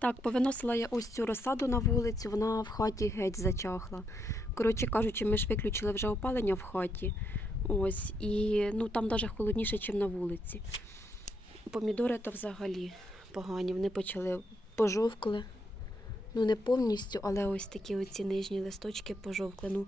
Так, повиносила я ось цю розсаду на вулицю, вона в хаті геть зачахла. Коротше кажучи, ми ж виключили вже опалення в хаті. Ось, і ну там навіть холодніше, ніж на вулиці. Помідори то взагалі погані. Вони почали пожовкли. Ну, не повністю, але ось такі оці нижні листочки пожовкли. Ну,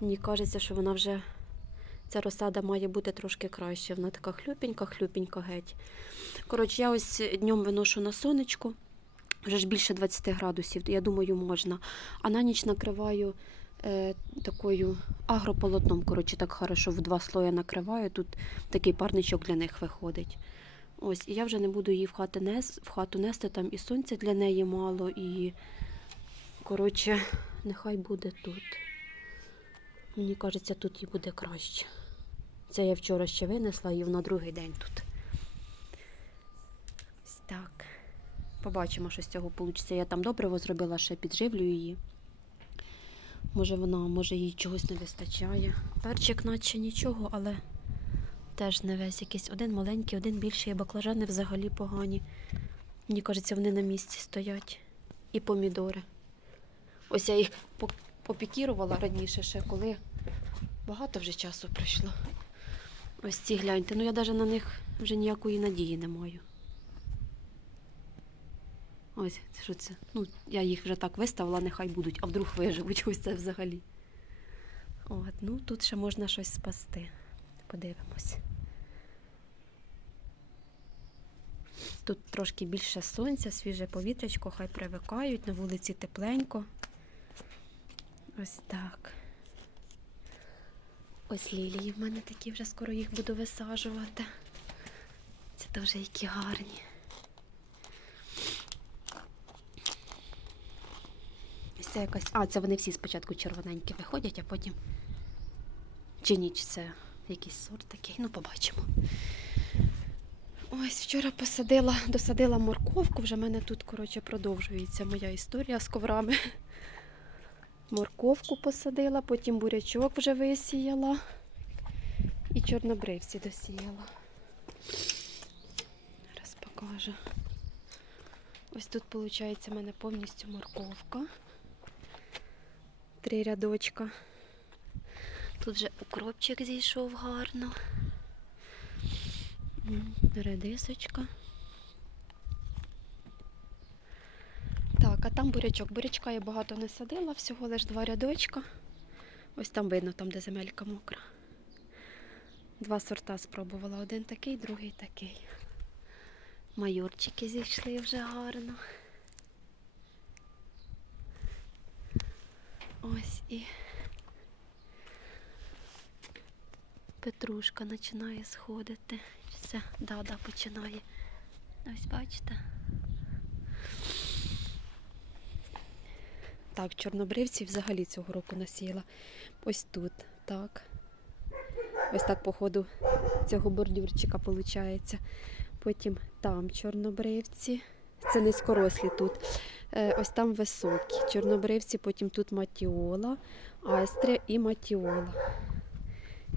мені кажеться, що вона вже ця розсада має бути трошки краще. Вона така хлюпенька, хлюпенька геть. Коротше, я ось днем виношу на сонечко. Вже ж більше 20 градусів, я думаю, можна. А на ніч накриваю е, такою агрополотном. Коротше, так хорошо в два слої накриваю. Тут такий парничок для них виходить. Ось, і я вже не буду її в, хати нес, в хату нести, там і сонця для неї мало, і коротше, нехай буде тут. Мені кажеться, тут їй буде краще. Це я вчора ще винесла і на другий день тут. Ось так. Побачимо, що з цього вийде. Я там добриво зробила, ще підживлю її. Може вона, може їй чогось не вистачає. Перчик наче нічого, але теж не весь якийсь один маленький, один більший, баклажани взагалі погані. Мені кажеться, вони на місці стоять. І помідори. Ось я їх попікірувала раніше ще, коли багато вже часу пройшло. Ось ці гляньте. Ну я навіть на них вже ніякої надії не маю. Ось, що це? Ну, я їх вже так виставила, нехай будуть, а вдруг виживуть ось це взагалі. От, ну тут ще можна щось спасти. Подивимось. Тут трошки більше сонця, свіже повітрячко, хай привикають, на вулиці тепленько. Ось так. Ось лілії в мене такі вже скоро їх буду висаджувати. Це теж які гарні. Це якась. А, це вони всі спочатку червоненькі виходять, а потім. Чи ніч це якийсь сорт такий. Ну, побачимо. Ось вчора посадила, досадила морковку. Вже в мене тут, коротше, продовжується моя історія з коврами. Морковку посадила, потім бурячок вже висіяла. І чорнобривці досіяла. Зараз покажу. Ось тут, виходить, в мене повністю морковка. Три рядочка. Тут вже укропчик зійшов гарно. Редисочка. Так, а там бурячок. Бурячка я багато не садила, всього лиш два рядочка. Ось там видно, там, де земелька мокра. Два сорта спробувала. Один такий, другий такий. Майорчики зійшли вже гарно. Ось і петрушка починає сходити. Все, да, да, починає. Ось бачите. Так, чорнобривці взагалі цього року насіяла. Ось тут, так. Ось так, по ходу цього бордюрчика виходить. Потім там чорнобривці. Це низькорослі тут. Е, Ось там високі. Чорнобривці, потім тут матіола, астря і матіола.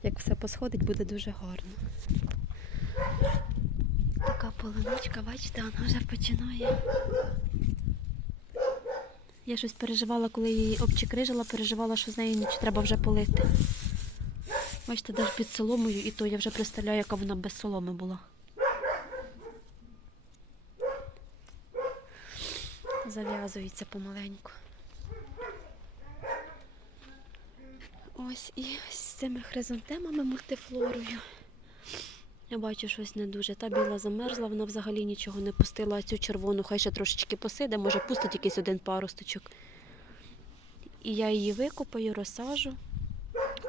Як все посходить, буде дуже гарно. Така полуничка, бачите, вона вже починає. Я щось переживала, коли її обчикрижила, переживала, що з нею ніч треба вже полити. Бачите, навіть під соломою, і то я вже представляю, яка вона без соломи була. Зав'язується помаленьку. Ось і ось з цими хризантемами мультифлорою. Я бачу щось не дуже. Та біла замерзла, вона взагалі нічого не пустила, а цю червону хай ще трошечки посиде, може пустить якийсь один паросточок. І я її викопаю, розсажу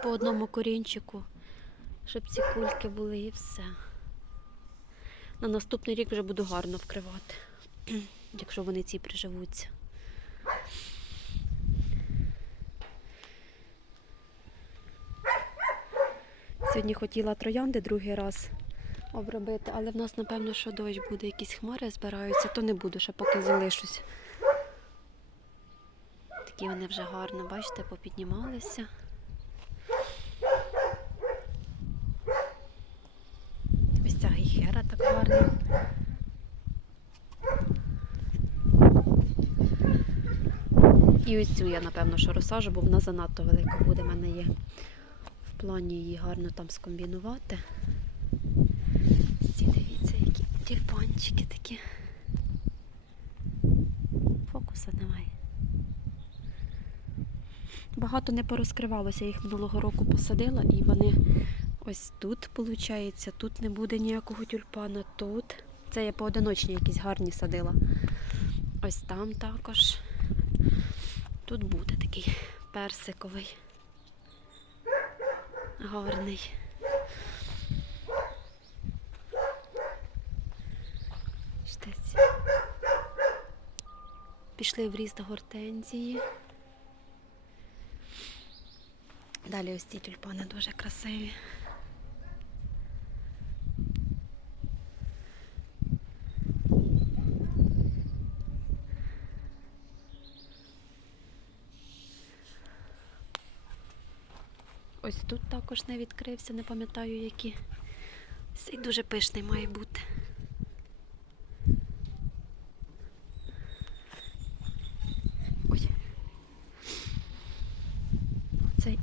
по одному корінчику, щоб ці кульки були і все. На наступний рік вже буду гарно вкривати, якщо вони ці приживуться. Сьогодні хотіла троянди другий раз обробити, але в нас, напевно, що дощ буде, якісь хмари збираються, то не буду, ще поки залишусь. Такі вони вже гарно, бачите, попіднімалися. Ось ця гейхера так гарно. І ось цю я, напевно, що розсажу, бо вона занадто велика буде. У мене є в плані її гарно там скомбінувати. Ці дивіться, які тюльпанчики такі. Фокуса немає. Багато не порозкривалося, я їх минулого року посадила, і вони ось тут, виходить, тут не буде ніякого тюльпана, тут. Це я поодиночні якісь гарні садила. Ось там також. Тут буде такий персиковий. Гарний. Штець. Пішли в ріст гортензії. Далі ось ці тюльпани дуже красиві. Ось тут також не відкрився, не пам'ятаю які. Цей дуже пишний має бути. Ой. Цей.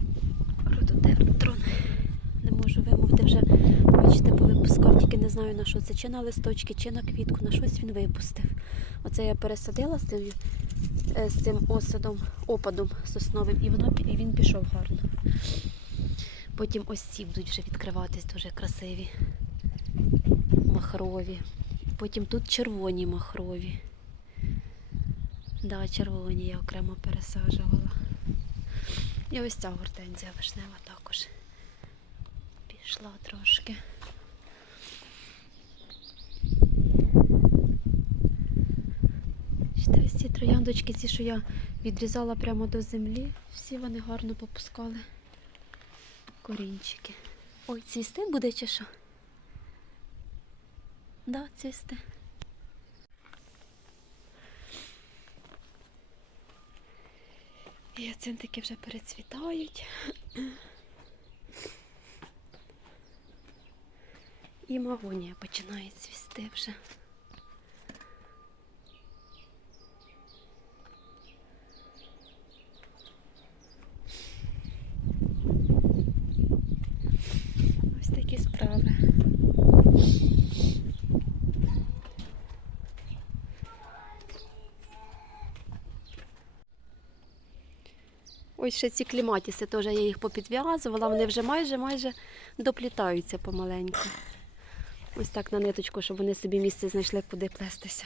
Не можу вимовити вже. Бачите, повипускав, тільки не знаю на що це. Чи на листочки, чи на квітку, на щось він випустив. Оце я пересадила з цим, е, з цим осадом, опадом сосновим, і, воно, і він пішов гарно. Потім ось ці будуть вже відкриватись дуже красиві. Махрові. Потім тут червоні махрові. Да, червоні я окремо пересаджувала. І ось ця гортензія вишнева також пішла трошки. Бачите, ось ці трояндочки, ці, що я відрізала прямо до землі, всі вони гарно попускали корінчики. Ой, цвісти буде чи що? Да, цвісти. Гіацинтики вже перецвітають. І магонія починає цвісти вже. Ось такі справи. Ось ще ці кліматіси теж я їх попідв'язувала, вони вже майже майже доплітаються помаленьку. Ось так на ниточку, щоб вони собі місце знайшли, куди плестися.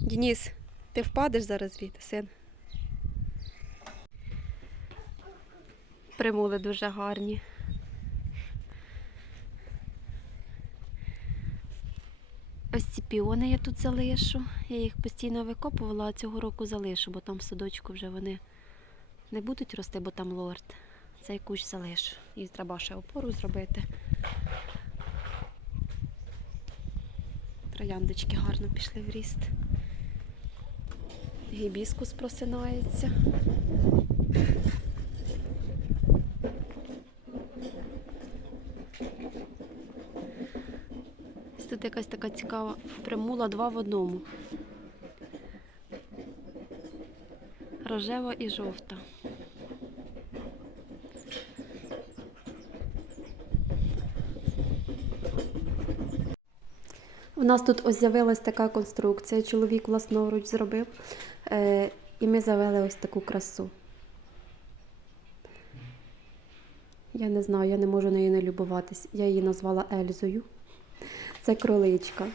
Дініс, ти впадеш зараз звідти, син? Примули дуже гарні. Ось ці піони я тут залишу. Я їх постійно викопувала, а цього року залишу, бо там в садочку вже вони не будуть рости, бо там лорд. Цей кущ залишу. І треба ще опору зробити. Трояндочки гарно пішли в ріст. Гібіскус просинається. Тут якась така цікава примула два в одному. Рожева і жовта. У нас тут ось з'явилась така конструкція. Чоловік власноруч зробив. Е, і ми завели ось таку красу. Я не знаю, я не можу нею не любуватись. Я її назвала Ельзою. Це кроличка.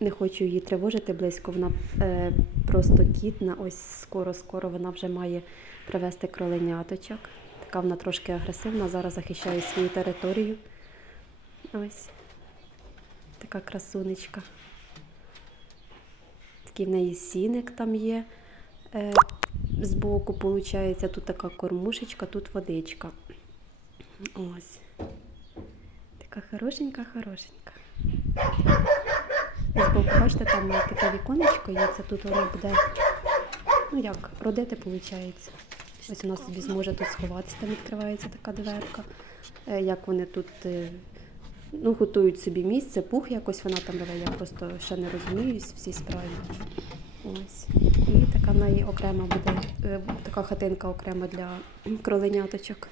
Не хочу її тривожити близько. Вона е, просто кітна. Ось скоро-скоро вона вже має привезти кроленяточок. Така вона трошки агресивна, зараз захищає свою територію. Ось. Така красунечка. Такий в неї сіник там є. Е, збоку, виходить, тут така кормушечка, тут водичка. Ось. Така хорошенька, хорошенька. І збоку, бачите, там таке віконечко є, це тут воно буде, ну як, родити, виходить. Ось вона собі зможе тут сховатися, там відкривається така дверка. Е, Як вони тут е, ну, готують собі місце, пух якось вона там рве, я просто ще не розуміюсь в цій справі. Ось. І така неї окрема буде, е, така хатинка окрема для кроленяточок.